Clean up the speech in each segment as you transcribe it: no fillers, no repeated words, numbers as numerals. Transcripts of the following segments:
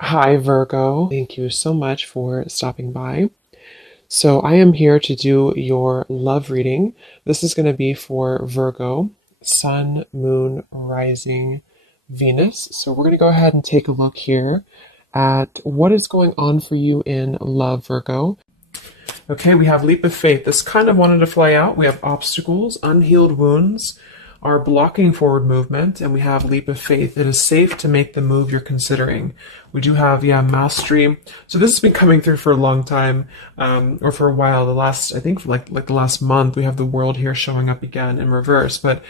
Hi, Virgo. Thank you so much for stopping by. So, I am here to do your love reading. This is going to be for Virgo, Sun, Moon, Rising, Venus. So, we're going to go ahead and take a look here at what is going on for you in love, Virgo. Okay, we have leap of faith. This kind of wanted to fly out. We have obstacles, unhealed wounds are blocking forward movement, and we have leap of faith. It is safe to make the move you're considering. We do have, mastery. So this has been coming through for a long time, or for a while. The last, I think, like the last month, we have the world here showing up again in reverse. But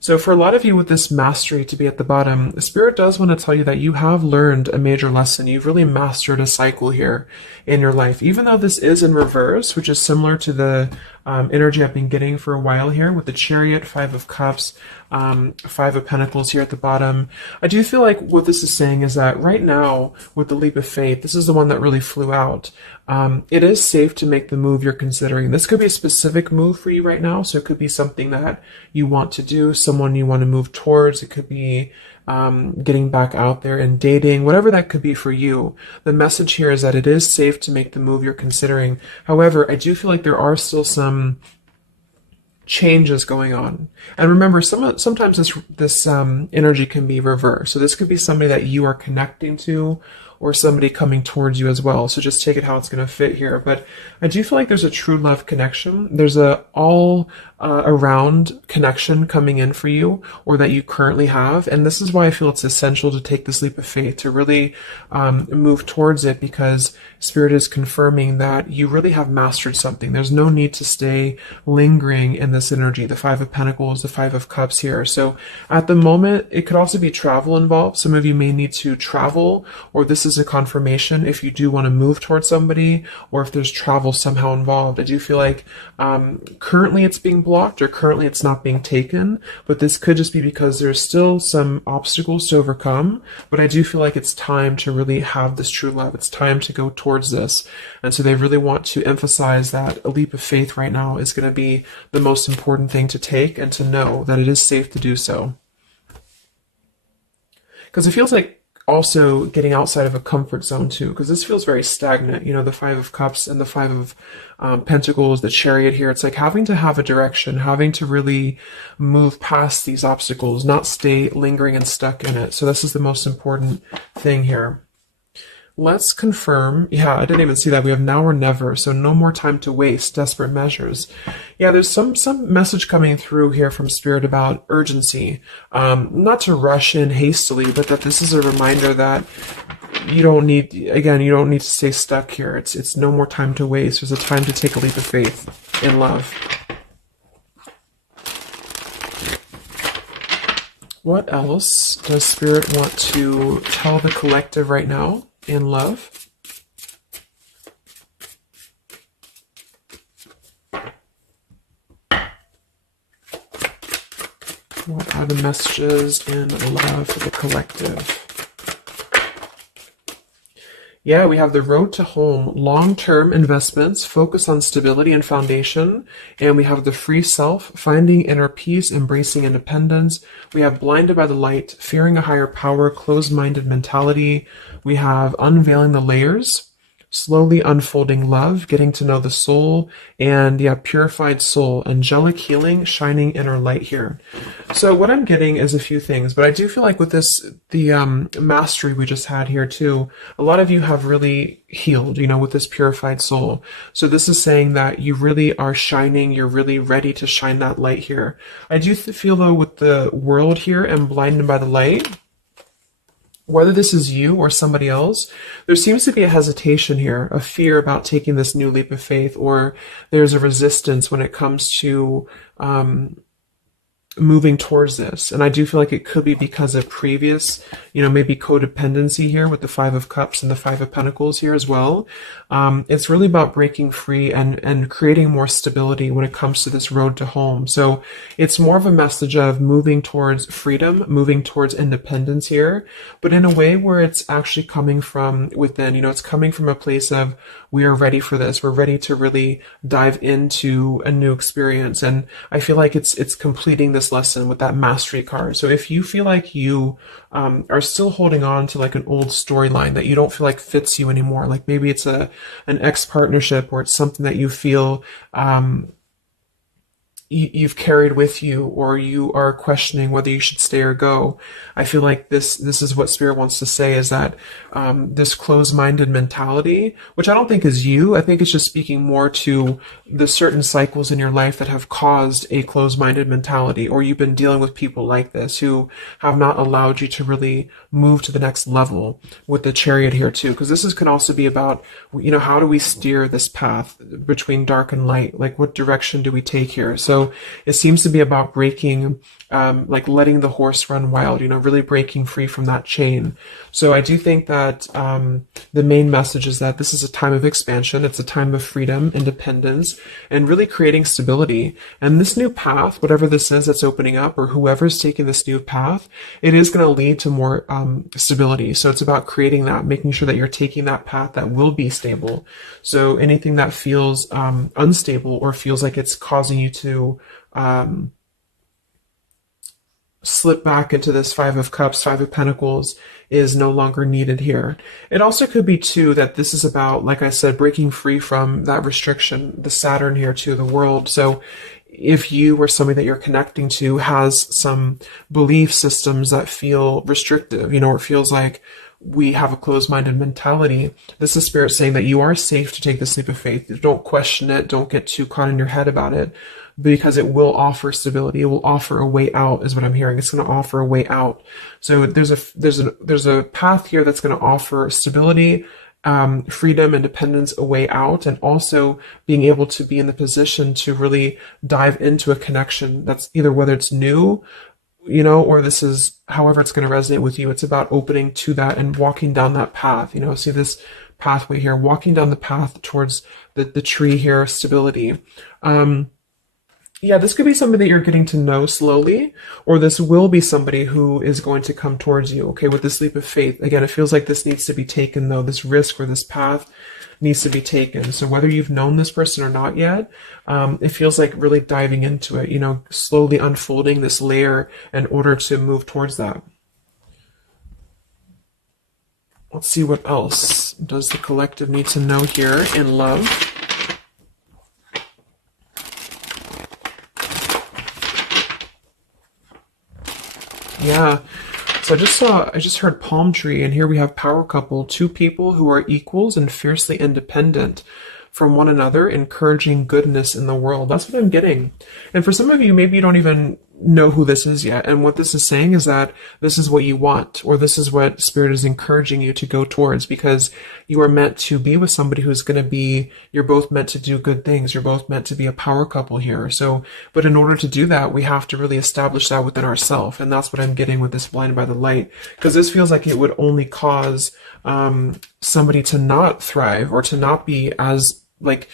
so for a lot of you with this mastery to be at the bottom, the Spirit does want to tell you that you have learned a major lesson. You've really mastered a cycle here in your life. Even though this is in reverse, which is similar to the energy I've been getting for a while here with the Chariot, Five of Cups, Five of Pentacles here at the bottom. I do feel like what this is saying is that right now with the leap of faith, this is the one that really flew out. It is safe to make the move you're considering. This could be a specific move for you right now. So it could be something that you want to do, someone you want to move towards. It could be getting back out there and dating, whatever that could be for you. The message here is that it is safe to make the move you're considering. However, I do feel like there are still some changes going on. And remember, sometimes this energy can be reversed. So this could be somebody that you are connecting to, or somebody coming towards you as well. So just take it how it's going to fit here. But I do feel like there's a true love connection. There's a all around connection coming in for you, or that you currently have. And this is why I feel it's essential to take this leap of faith, to really move towards it, because Spirit is confirming that you really have mastered something. There's no need to stay lingering in this energy. The Five of Pentacles, the Five of Cups here. So at the moment, it could also be travel involved. Some of you may need to travel, or this is a confirmation if you do want to move towards somebody, or if there's travel somehow involved. I do feel like currently it's being blocked, or currently it's not being taken, but this could just be because there's still some obstacles to overcome. But I do feel like it's time to really have this true love. It's time to go towards this. And so they really want to emphasize that a leap of faith right now is going to be the most important thing to take, and to know that it is safe to do so. Because it feels like also getting outside of a comfort zone too, because this feels very stagnant. The Five of Cups and the Five of Pentacles, the Chariot here. It's like having to have a direction, having to really move past these obstacles, not stay lingering and stuck in it. So this is the most important thing here. Let's confirm. Yeah, I didn't even see that. We have now or never. So no more time to waste. Desperate measures. Yeah, there's some message coming through here from Spirit about urgency. Not to rush in hastily, but that this is a reminder that you don't need to stay stuck here. It's no more time to waste. There's a time to take a leap of faith in love. What else does Spirit want to tell the collective right now in love? What are the messages in love for the collective? Yeah, we have the road to home, long-term investments, focus on stability and foundation. And we have the free self, finding inner peace, embracing independence. We have blinded by the light, fearing a higher power, closed-minded mentality. We have unveiling the layers, slowly unfolding love, getting to know the soul, and purified soul, angelic healing, shining inner light here. So what I'm getting is a few things, but I do feel like with this, the mastery we just had here too, a lot of you have really healed, with this purified soul. So this is saying that you really are shining, you're really ready to shine that light here. I do feel though with the world here and blinded by the light, whether this is you or somebody else, there seems to be a hesitation here, a fear about taking this new leap of faith, or there's a resistance when it comes to moving towards this. And I do feel like it could be because of previous, maybe codependency here with the Five of Cups and the Five of Pentacles here as well. It's really about breaking free and creating more stability when it comes to this road to home. So it's more of a message of moving towards freedom, moving towards independence here, but in a way where it's actually coming from within. It's coming from a place of, we are ready for this. We're ready to really dive into a new experience. And I feel like it's completing this this lesson with that mastery card. So if you feel like you are still holding on to like an old storyline that you don't feel like fits you anymore, like maybe it's an ex partnership, or it's something that you feel you've carried with you, or you are questioning whether you should stay or go. I feel like this is what Spirit wants to say, is that this closed-minded mentality, which I don't think is you, I think it's just speaking more to the certain cycles in your life that have caused a closed-minded mentality, or you've been dealing with people like this who have not allowed you to really move to the next level, with the Chariot here too, because can also be about, how do we steer this path between dark and light? Like, what direction do we take here? So it seems to be about breaking, like letting the horse run wild, really breaking free from that chain. So I do think that the main message is that this is a time of expansion. It's a time of freedom, independence, and really creating stability. And this new path, whatever this is that's opening up, or whoever's taking this new path, it is going to lead to more stability. So it's about creating that, making sure that you're taking that path that will be stable. So anything that feels unstable, or feels like it's causing you to slip back into this Five of Cups, Five of Pentacles, is no longer needed here. It also could be too that this is about, like I said, breaking free from that restriction, the Saturn here too, the world. So if you or somebody that you're connecting to has some belief systems that feel restrictive, or it feels like we have a closed-minded mentality, this is Spirit saying that you are safe to take this leap of faith. Don't question it. Don't get too caught in your head about it, because it will offer stability. It will offer a way out, is what I'm hearing. It's going to offer a way out. So there's a path here that's going to offer stability, freedom, independence, a way out, and also being able to be in the position to really dive into a connection that's either, whether it's new, or this is however it's going to resonate with you. It's about opening to that and walking down that path. See this pathway here, walking down the path towards the tree here, stability. Yeah, this could be somebody that you're getting to know slowly, or this will be somebody who is going to come towards you, okay, with this leap of faith. Again, it feels like this needs to be taken, though. This risk or this path needs to be taken. So whether you've known this person or not yet, it feels like really diving into it, slowly unfolding this layer in order to move towards that. Let's see what else does the collective need to know here in love. Yeah, so I just heard palm tree, and here we have power couple, two people who are equals and fiercely independent from one another, encouraging goodness in the world. That's what I'm getting. And for some of you, maybe you don't even know who this is yet. And what this is saying is that this is what you want, or this is what Spirit is encouraging you to go towards, because you are meant to be with somebody who's going to be, you're both meant to do good things. You're both meant to be a power couple here. So, but in order to do that, we have to really establish that within ourselves. And that's what I'm getting with this blinded by the light, because this feels like it would only cause somebody to not thrive, or to not be as, like,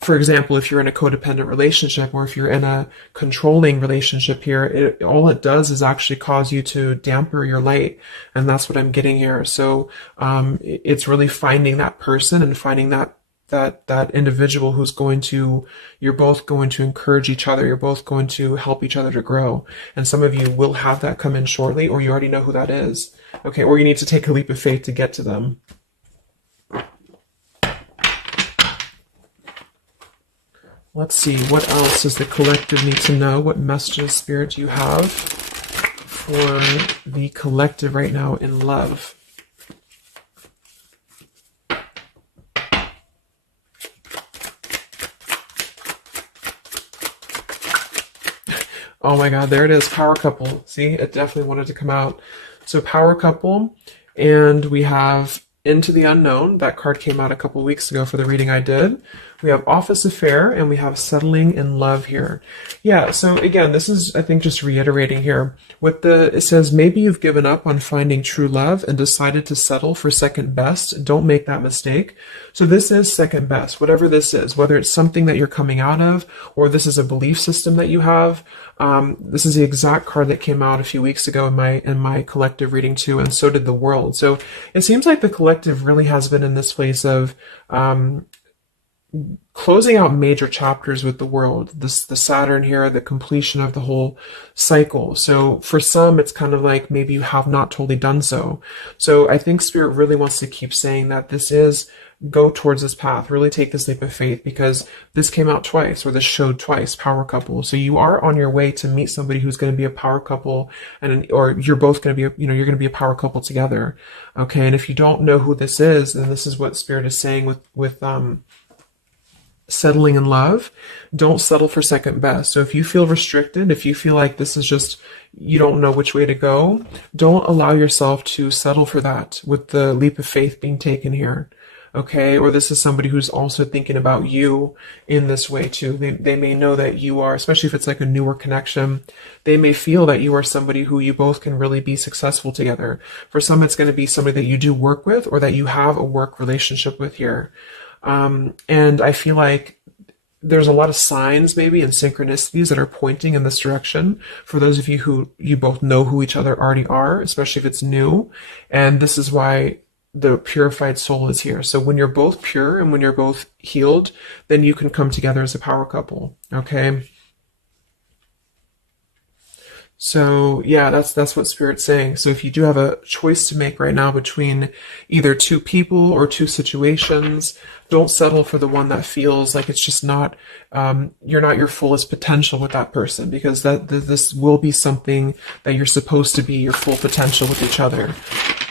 for example, if you're in a codependent relationship, or if you're in a controlling relationship here, all it does is actually cause you to damper your light. And that's what I'm getting here. So it's really finding that person and finding that individual who's you're both going to encourage each other. You're both going to help each other to grow. And some of you will have that come in shortly, or you already know who that is. Okay. Or you need to take a leap of faith to get to them. Let's see, what else does the collective need to know? What messages, Spirit, do you have for the collective right now in love? Oh my God, there it is, power couple. See, it definitely wanted to come out. So power couple, and we have Into the Unknown. That card came out a couple weeks ago for the reading I did. We have Office Affair, and we have Settling in Love here. Yeah, so again, this is, I think, just reiterating here. It says, maybe you've given up on finding true love and decided to settle for second best. Don't make that mistake. So this is second best, whatever this is, whether it's something that you're coming out of, or this is a belief system that you have. This is the exact card that came out a few weeks ago in my collective reading too, and so did the world. So it seems like the collective really has been in this place of, closing out major chapters with the world. The Saturn here, the completion of the whole cycle. So for some, it's kind of like maybe you have not totally done so. So I think Spirit really wants to keep saying that this is, go towards this path, really take this leap of faith, because this came out twice, or this showed twice, power couple. So you are on your way to meet somebody who's going to be a power couple, or you're both going to be, you're going to be a power couple together. Okay. And if you don't know who this is, then this is what Spirit is saying with settling in love. Don't settle for second best. So if you feel restricted, if you feel like this is just, you don't know which way to go, don't allow yourself to settle for that with the leap of faith being taken here. Okay, or this is somebody who's also thinking about you in this way too. They may know that you are, especially if it's like a newer connection, they may feel that you are somebody who you both can really be successful together. For some, it's going to be somebody that you do work with, or that you have a work relationship with here. And I feel like there's a lot of signs maybe and synchronicities that are pointing in this direction for those of you who you both know who each other already are, especially if it's new. And this is why the purified soul is here. So when you're both pure and when you're both healed, then you can come together as a power couple. Okay. So yeah, that's what Spirit's saying. So if you do have a choice to make right now between either two people or two situations, don't settle for the one that feels like it's just not, you're not your fullest potential with that person, because this will be something that you're supposed to be your full potential with each other.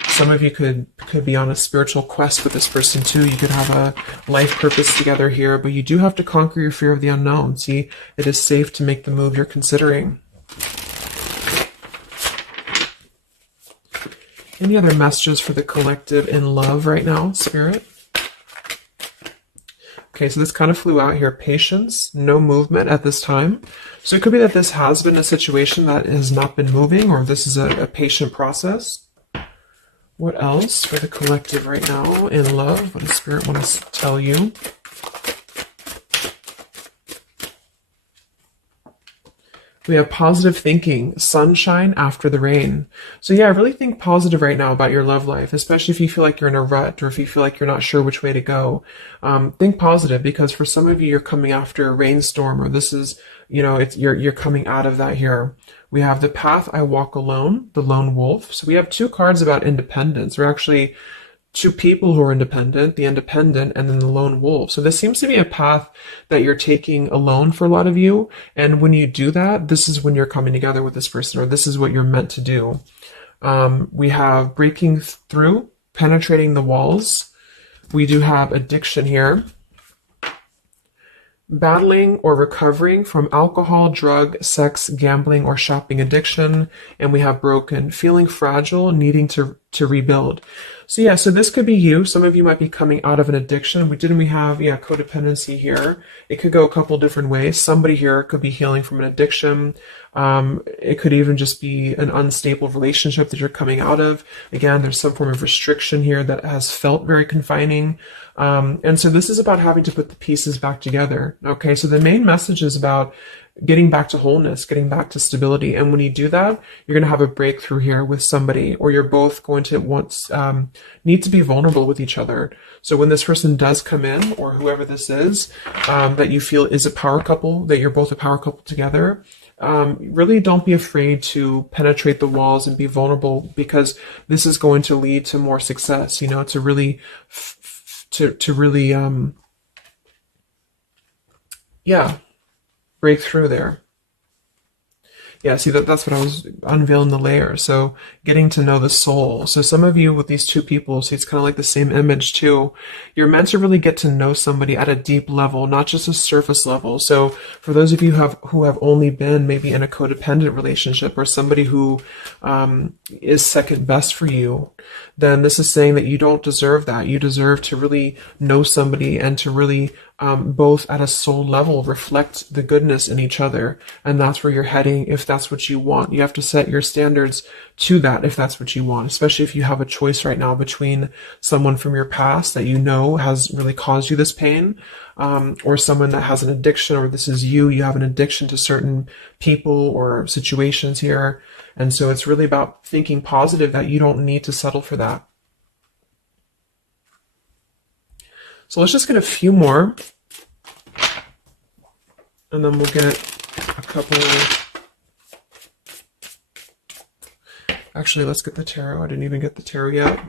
Some of you could be on a spiritual quest with this person too. You could have a life purpose together here, but you do have to conquer your fear of the unknown. See, it is safe to make the move you're considering. Any other messages for the collective in love right now, Spirit? Okay, so this kind of flew out here. Patience, no movement at this time. So it could be that this has been a situation that has not been moving, or this is a patient process. What else for the collective right now in love? What does Spirit want to tell you? We have positive thinking, sunshine after the rain. So yeah, really think positive right now about your love life, especially if you feel like you're in a rut, or if you feel like you're not sure which way to go. Think positive, because for some of you, you're coming after a rainstorm, or this is, you're coming out of that here. We have the path I walk alone, the lone wolf. So we have two cards about independence. We're actually two people who are independent, the independent, and then the lone wolf. So this seems to be a path that you're taking alone for a lot of you. And when you do that, this is when you're coming together with this person, or this is what you're meant to do. We have breaking through, penetrating the walls. We do have addiction here. Battling or recovering from alcohol, drug, sex, gambling, or shopping addiction. And we have broken, feeling fragile, needing to rebuild. So yeah, so this could be you. Some of you might be coming out of an addiction. We have, codependency here. It could go a couple different ways. Somebody here could be healing from an addiction. It could even just be an unstable relationship that you're coming out of. Again, there's some form of restriction here that has felt very confining. And so this is about having to put the pieces back together. Okay, so the main message is about getting back to wholeness, getting back to stability. And when you do that, you're going to have a breakthrough here with somebody, or you're both going to need to be vulnerable with each other. So when this person does come in, or whoever this is, that you feel is a power couple, that you're both a power couple together, really don't be afraid to penetrate the walls and be vulnerable, because this is going to lead to more success, to really, break through there. Yeah, see, that's what I was unveiling the layer. So getting to know the soul. So some of you with these two people, see, it's kind of like the same image too. You're meant to really get to know somebody at a deep level, not just a surface level. So for those of you who have only been maybe in a codependent relationship, or somebody who is second best for you, then this is saying that you don't deserve that. You deserve to really know somebody, and to really both at a soul level reflect the goodness in each other. And that's where you're heading if that's what you want. You have to set your standards to that if that's what you want, especially if you have a choice right now between someone from your past that has really caused you this pain, or someone that has an addiction, or this is you have an addiction to certain people or situations here. And so it's really about thinking positive, that you don't need to settle for that. So let's just get a few more And then we'll get a couple. Actually, let's get the tarot. I didn't even get the tarot yet.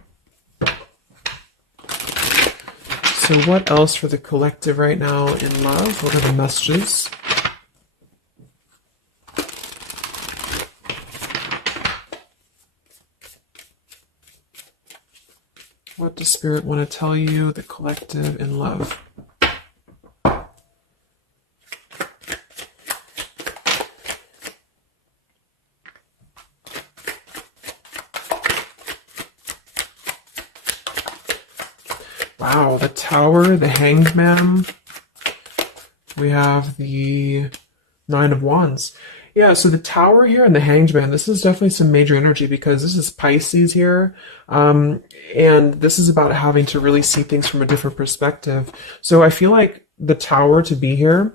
So what else for the collective right now in love? What are the messages? What does Spirit want to tell you, the collective in love? Wow, the Tower, the Hanged Man. We have the Nine of Wands. Yeah, so the Tower here and the Hanged Man, this is definitely some major energy because this is Pisces here. And this is about having to really see things from a different perspective. So I feel like the Tower to be here,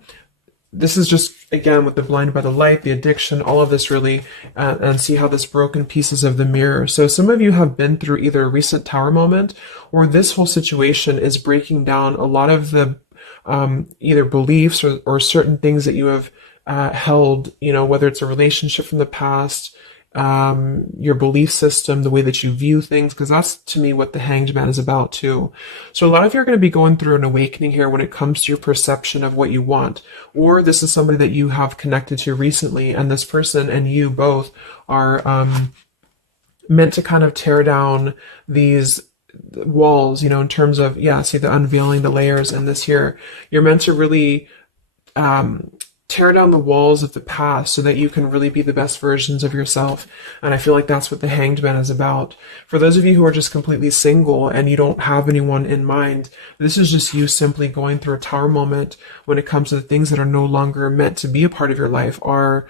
this is just, again, with the blinded by the light, the addiction, all of this really, and see how this broken pieces of the mirror. So some of you have been through either a recent Tower moment or this whole situation is breaking down a lot of the either beliefs or certain things that you have held, you know, whether it's a relationship from the past, your belief system, the way that you view things, because that's to me what the Hanged Man is about too. So a lot of you are going to be going through an awakening here when it comes to your perception of what you want, or this is somebody that you have connected to recently, and this person and you both are meant to kind of tear down these walls, you know, in terms of, yeah, see the unveiling the layers, and this here, you're meant to really tear down the walls of the past so that you can really be the best versions of yourself. And I feel like that's what the Hanged Man is about. For those of you who are just completely single and you don't have anyone in mind, this is just you simply going through a Tower moment when it comes to the things that are no longer meant to be a part of your life are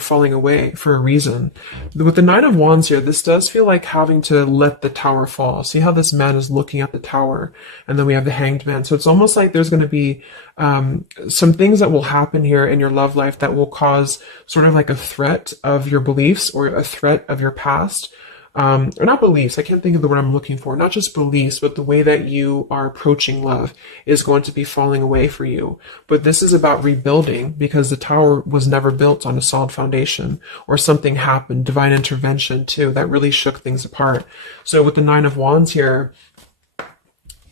falling away for a reason. With the Nine of Wands here, this does feel like having to let the Tower fall. See how this man is looking at the Tower, and then we have the Hanged Man. So it's almost like there's going to be some things that will happen here in your love life that will cause sort of like a threat of your beliefs or a threat of your past. Or not beliefs, I can't think of the word I'm looking for. Not just beliefs, but the way that you are approaching love is going to be falling away for you. But this is about rebuilding because the Tower was never built on a solid foundation, or something happened, divine intervention too, that really shook things apart. So with the Nine of Wands here,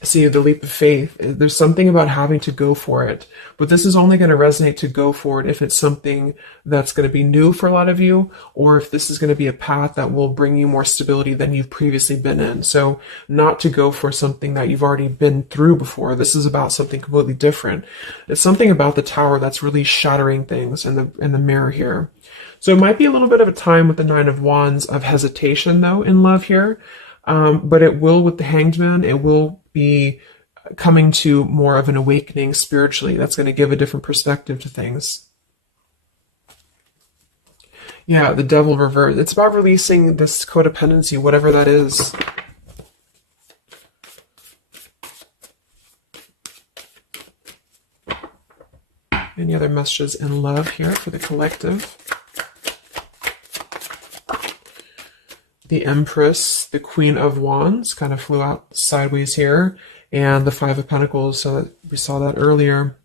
see the leap of faith, there's something about having to go for it, but this is only going to resonate to go for it if it's something that's going to be new for a lot of you, or if this is going to be a path that will bring you more stability than you've previously been in. So not to go for something that you've already been through before. This is about something completely different. It's something about the Tower that's really shattering things in the mirror here. So it might be a little bit of a time with the Nine of Wands of hesitation though in love here. But it will, with the Hanged Man, it will be coming to more of an awakening spiritually. That's going to give a different perspective to things. Yeah, the Devil reverse. It's about releasing this codependency, whatever that is. Any other messages in love here for the collective? The Empress, the Queen of Wands, kind of flew out sideways here, and the Five of Pentacles, so we saw that earlier.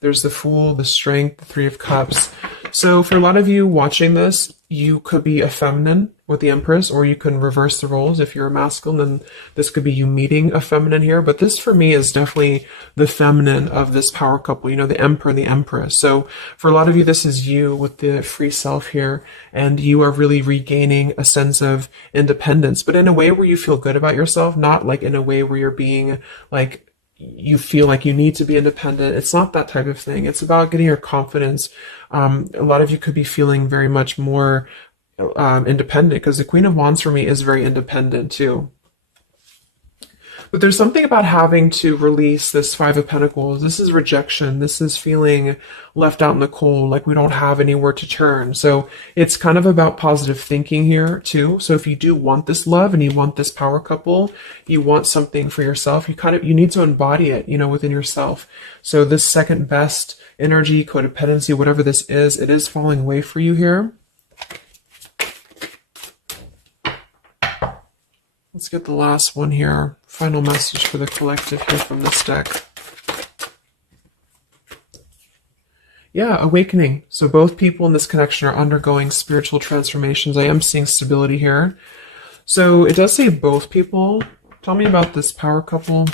There's the Fool, the Strength, the Three of Cups. So for a lot of you watching this, you could be a feminine with the Empress, or you can reverse the roles. If you're a masculine, then this could be you meeting a feminine here. But this for me is definitely the feminine of this power couple, you know, the Emperor and the Empress. So for a lot of you, this is you with the free self here, and you are really regaining a sense of independence, but in a way where you feel good about yourself, not like in a way where you're being like, you feel like you need to be independent. It's not that type of thing. It's about getting your confidence. A lot of you could be feeling very much more independent, because the Queen of Wands for me is very independent too. But there's something about having to release this Five of Pentacles. This is rejection. This is feeling left out in the cold, like we don't have anywhere to turn. So it's kind of about positive thinking here too. So if you do want this love and you want this power couple, you want something for yourself, you need to embody it, you know, within yourself. So this second best energy, codependency, whatever this is, it is falling away for you here. Let's get the last one here. Final message for the collective here from this deck. Yeah, awakening. So both people in this connection are undergoing spiritual transformations. I am seeing stability here. So it does say both people. Tell me about this power couple.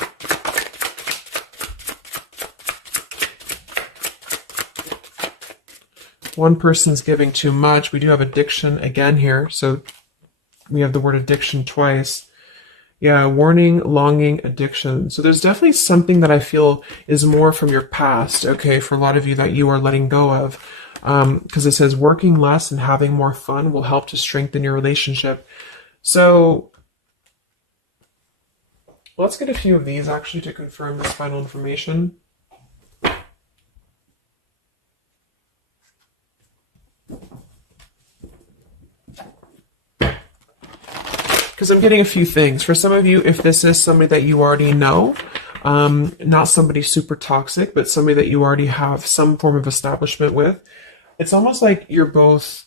One person's giving too much. We do have addiction again here. So we have the word addiction twice. Yeah, warning, longing, addiction. So there's definitely something that I feel is more from your past, okay, for a lot of you that you are letting go of. Because it says working less and having more fun will help to strengthen your relationship. So let's get a few of these actually to confirm this final information. Because I'm getting a few things. For some of you, if this is somebody that you already know, not somebody super toxic, but somebody that you already have some form of establishment with, it's almost like you're both,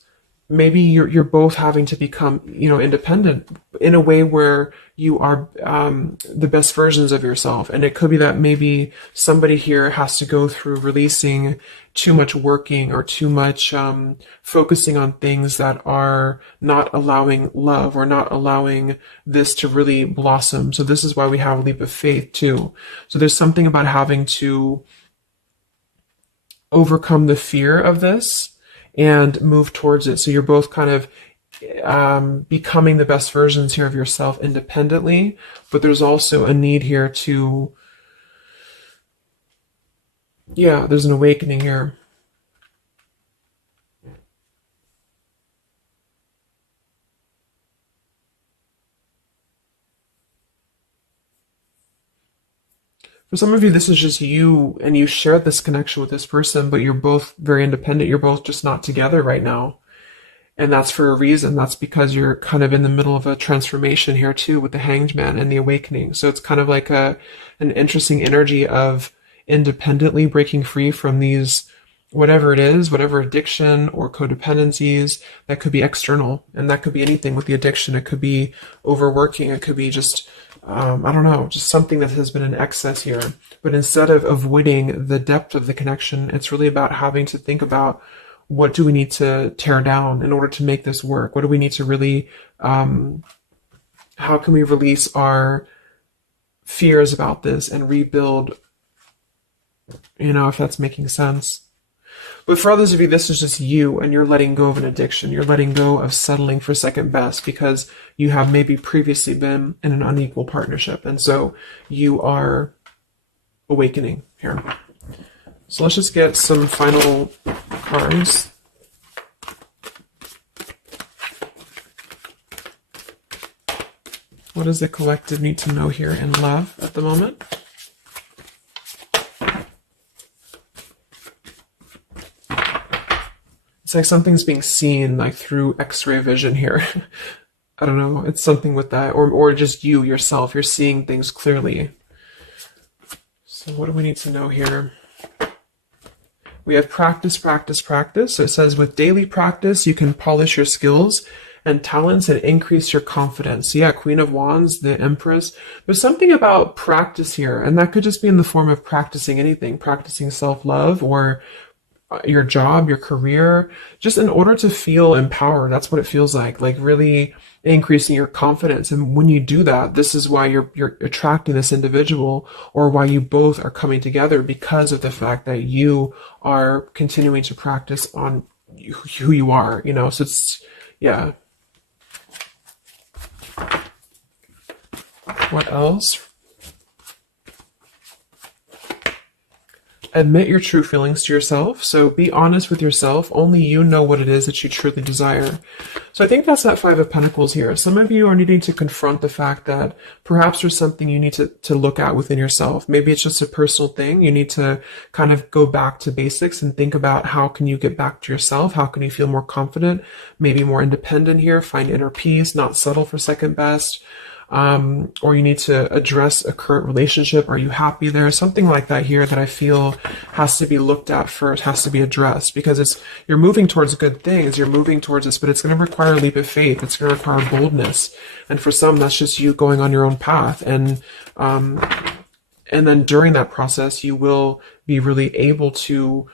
maybe you're both having to become, independent in a way where you are the best versions of yourself. And it could be that maybe somebody here has to go through releasing too much working or too much focusing on things that are not allowing love or not allowing this to really blossom. So this is why we have a leap of faith too. So there's something about having to overcome the fear of this and move towards it. So you're both kind of becoming the best versions here of yourself independently, but there's also a need here to, there's an awakening here. For some of you, this is just you, and you share this connection with this person, but you're both very independent. You're both just not together right now. And that's for a reason. That's because you're kind of in the middle of a transformation here too with the Hanged Man and the awakening. So it's kind of like an interesting energy of independently breaking free from these, whatever it is, whatever addiction or codependencies that could be external. And that could be anything with the addiction. It could be overworking. It could be just I don't know, just something that has been in excess here. But instead of avoiding the depth of the connection, it's really about having to think about what do we need to tear down in order to make this work? What do we need to really, how can we release our fears about this and rebuild, if that's making sense. But for others of you, this is just you, and you're letting go of an addiction. You're letting go of settling for second best because you have maybe previously been in an unequal partnership. And so you are awakening here. So let's just get some final cards. What does the collective need to know here in love at the moment? It's like something's being seen like through X-ray vision here. I don't know. It's something with that. Or just you yourself. You're seeing things clearly. So what do we need to know here? We have practice, practice, practice. So it says with daily practice, you can polish your skills and talents and increase your confidence. So yeah, Queen of Wands, the Empress. There's something about practice here. And that could just be in the form of practicing anything. Practicing self-love or your job, your career, just in order to feel empowered. That's what it feels like really increasing your confidence. And when you do that, this is why you're attracting this individual, or why you both are coming together, because of the fact that you are continuing to practice on who you are, so it's, yeah. What else? Admit your true feelings to yourself. So be honest with yourself. Only you know what it is that you truly desire. So I think that's that Five of Pentacles here. Some of you are needing to confront the fact that perhaps there's something you need to look at within yourself. Maybe it's just a personal thing. You need to kind of go back to basics and think about how can you get back to yourself? How can you feel more confident, maybe more independent here, find inner peace, not settle for second best. Or you need to address a current relationship. Are you happy there? Something like that here that I feel has to be looked at first, has to be addressed, because you're moving towards good things. You're moving towards this, but it's going to require a leap of faith. It's going to require boldness. And for some, that's just you going on your own path. And then during that process, you will be really able to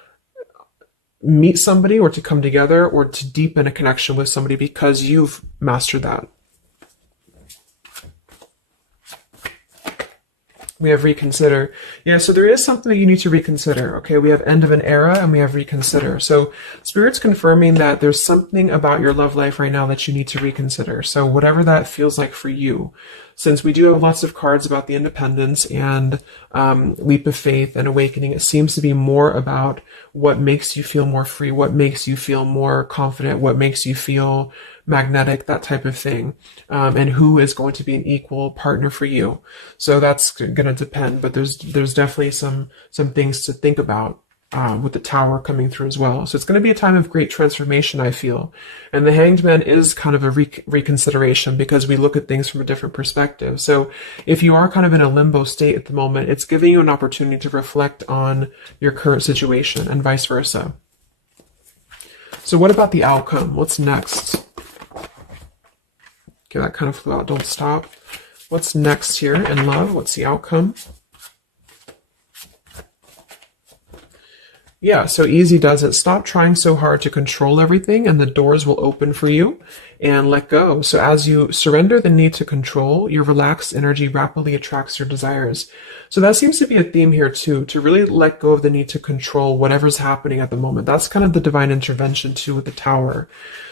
meet somebody or to come together or to deepen a connection with somebody because you've mastered that. We have reconsider. Yeah, so there is something that you need to reconsider. Okay, we have end of an era and we have reconsider. So Spirit's confirming that there's something about your love life right now that you need to reconsider. So whatever that feels like for you. Since we do have lots of cards about the independence and leap of faith and awakening, it seems to be more about what makes you feel more free, what makes you feel more confident, what makes you feel magnetic, that type of thing, and who is going to be an equal partner for you. So that's going to depend, but there's definitely some things to think about with the Tower coming through as well. So it's going to be a time of great transformation, I feel. And the Hanged Man is kind of a reconsideration because we look at things from a different perspective. So if you are kind of in a limbo state at the moment, it's giving you an opportunity to reflect on your current situation and vice versa. So what about the outcome? What's next? Okay, that kind of flew out. Don't stop. What's next here in love? What's the outcome? Yeah, so easy does it. Stop trying so hard to control everything and the doors will open for you, and let go. So as you surrender the need to control, your relaxed energy rapidly attracts your desires. So that seems to be a theme here too, to really let go of the need to control whatever's happening at the moment. That's kind of the divine intervention too with the Tower.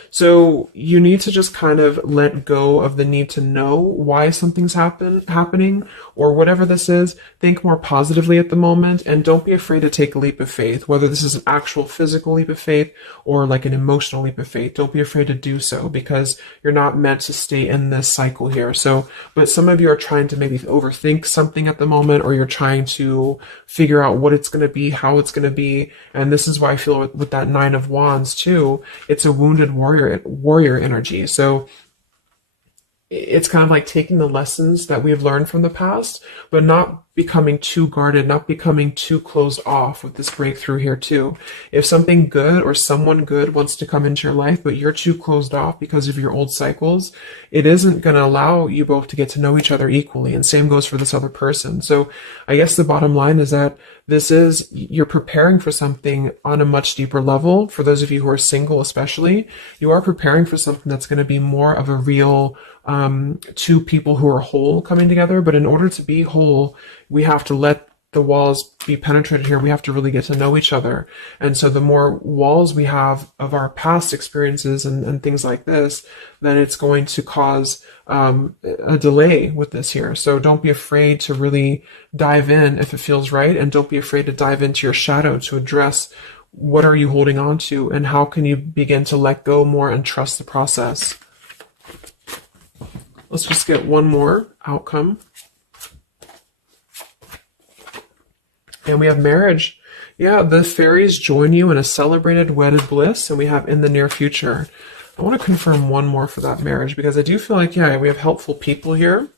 So you need to just kind of let go of the need to know why something's happening or whatever this is. Think more positively at the moment and don't be afraid to take a leap of faith, whether this is an actual physical leap of faith or like an emotional leap of faith. Don't be afraid to do so because you're not meant to stay in this cycle here. So, but some of you are trying to maybe overthink something at the moment, or you're trying to figure out what it's going to be, how it's going to be. And this is why I feel with that Nine of Wands too, it's a wounded warrior energy. So it's kind of like taking the lessons that we've learned from the past, but not becoming too guarded, not becoming too closed off with this breakthrough here too. If something good or someone good wants to come into your life, but you're too closed off because of your old cycles, it isn't going to allow you both to get to know each other equally. And same goes for this other person. So I guess the bottom line is that you're preparing for something on a much deeper level. For those of you who are single, especially, you are preparing for something that's going to be more of a real two people who are whole coming together. But in order to be whole, we have to let the walls be penetrated here. We have to really get to know each other. And so the more walls we have of our past experiences and things like this, then it's going to cause a delay with this here. So don't be afraid to really dive in if it feels right. And don't be afraid to dive into your shadow to address what are you holding on to and how can you begin to let go more and trust the process. Let's just get one more outcome. And we have marriage. Yeah, the fairies join you in a celebrated wedded bliss, and we have in the near future. I want to confirm one more for that marriage because I do feel like, yeah, we have helpful people here.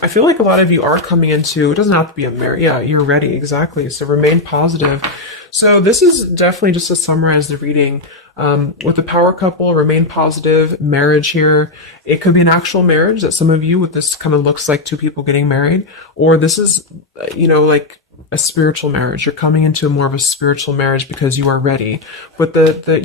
I feel like a lot of you are coming into, it doesn't have to be a marriage. Yeah, you're ready. Exactly. So remain positive. So this is definitely just to summarize the reading. With the power couple, remain positive, marriage here. It could be an actual marriage that some of you with this kind of looks like two people getting married, or this is, like a spiritual marriage. You're coming into more of a spiritual marriage because you are ready. But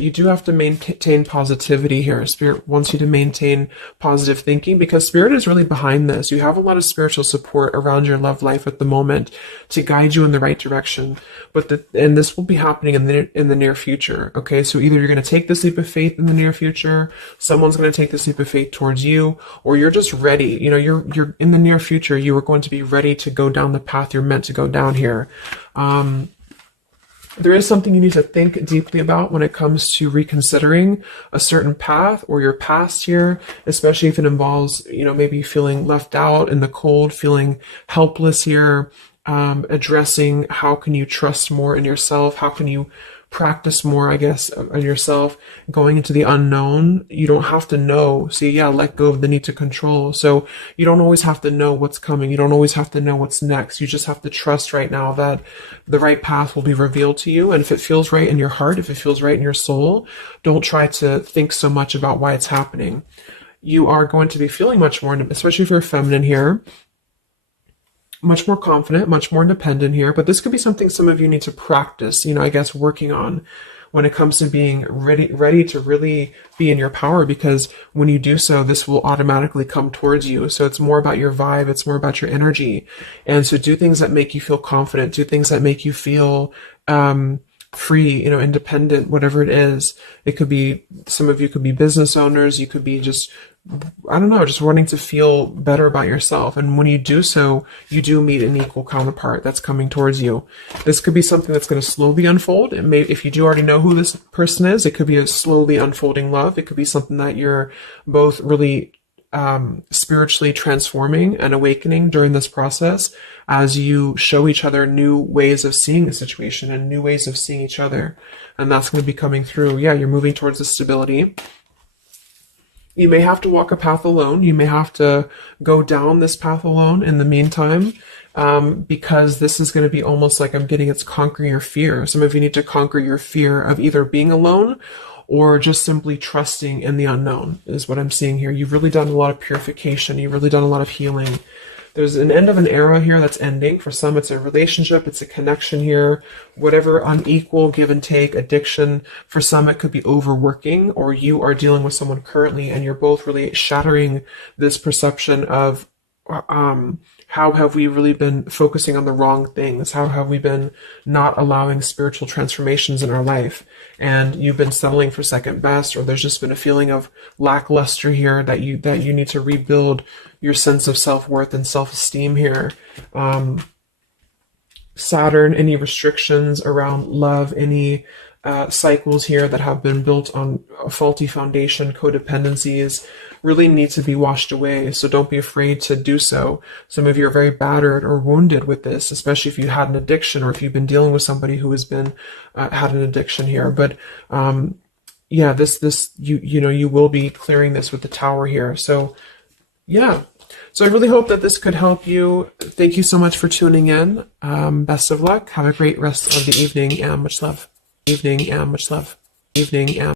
you do have to maintain positivity here. Spirit wants you to maintain positive thinking because Spirit is really behind this. You have a lot of spiritual support around your love life at the moment to guide you in the right direction. And this will be happening in the near future. Okay, so either you're going to take this leap of faith in the near future, someone's going to take this leap of faith towards you, or you're just ready. You're in the near future. You are going to be ready to go down the path you're meant to go down here. There is something you need to think deeply about when it comes to reconsidering a certain path or your past here, especially if it involves, maybe feeling left out in the cold, feeling helpless here, addressing how can you trust more in yourself, how can you practice more, I guess, on yourself, going into the unknown. You don't have to know. See, let go of the need to control. So you don't always have to know what's coming. You don't always have to know what's next. You just have to trust right now that the right path will be revealed to you. And if it feels right in your heart, if it feels right in your soul, don't try to think so much about why it's happening. You are going to be feeling much more, especially if you're feminine here. much more confident, much more independent here. But this could be something some of you need to practice, I guess, working on when it comes to being ready to really be in your power, because when you do so, this will automatically come towards you. So it's more about your vibe, it's more about your energy. And so do things that make you feel confident, do things that make you feel free, independent, whatever it is. It could be, some of you could be business owners, you could be just, I don't know, just wanting to feel better about yourself. And when you do so, you do meet an equal counterpart that's coming towards you. This could be something that's going to slowly unfold. It may, if you do already know who this person is, it could be a slowly unfolding love. It could be something that you're both really spiritually transforming and awakening during this process as you show each other new ways of seeing the situation and new ways of seeing each other. And that's going to be coming through. Yeah, you're moving towards the stability. You may have to walk a path alone. You may have to go down this path alone in the meantime, because this is going to be almost like, I'm getting, it's conquering your fear. Some of you need to conquer your fear of either being alone or just simply trusting in the unknown, is what I'm seeing here. You've really done a lot of purification. You've really done a lot of healing. There's an end of an era here that's ending. For some, it's a relationship, it's a connection here, whatever unequal give and take, addiction. For some, it could be overworking, or you are dealing with someone currently and you're both really shattering this perception of how have we really been focusing on the wrong things? How have we been not allowing spiritual transformations in our life? And you've been settling for second best, or there's just been a feeling of lackluster here that you need to rebuild your sense of self-worth and self-esteem here. Saturn, any restrictions around love, any cycles here that have been built on a faulty foundation, codependencies, really need to be washed away. So don't be afraid to do so. Some of you are very battered or wounded with this, especially if you had an addiction, or if you've been dealing with somebody who has been had an addiction here. But yeah, you will be clearing this with the Tower here. So yeah. So I really hope that this could help you. Thank you so much for tuning in. Best of luck. Have a great rest of the evening, and much love. Evening, and much love. Evening, and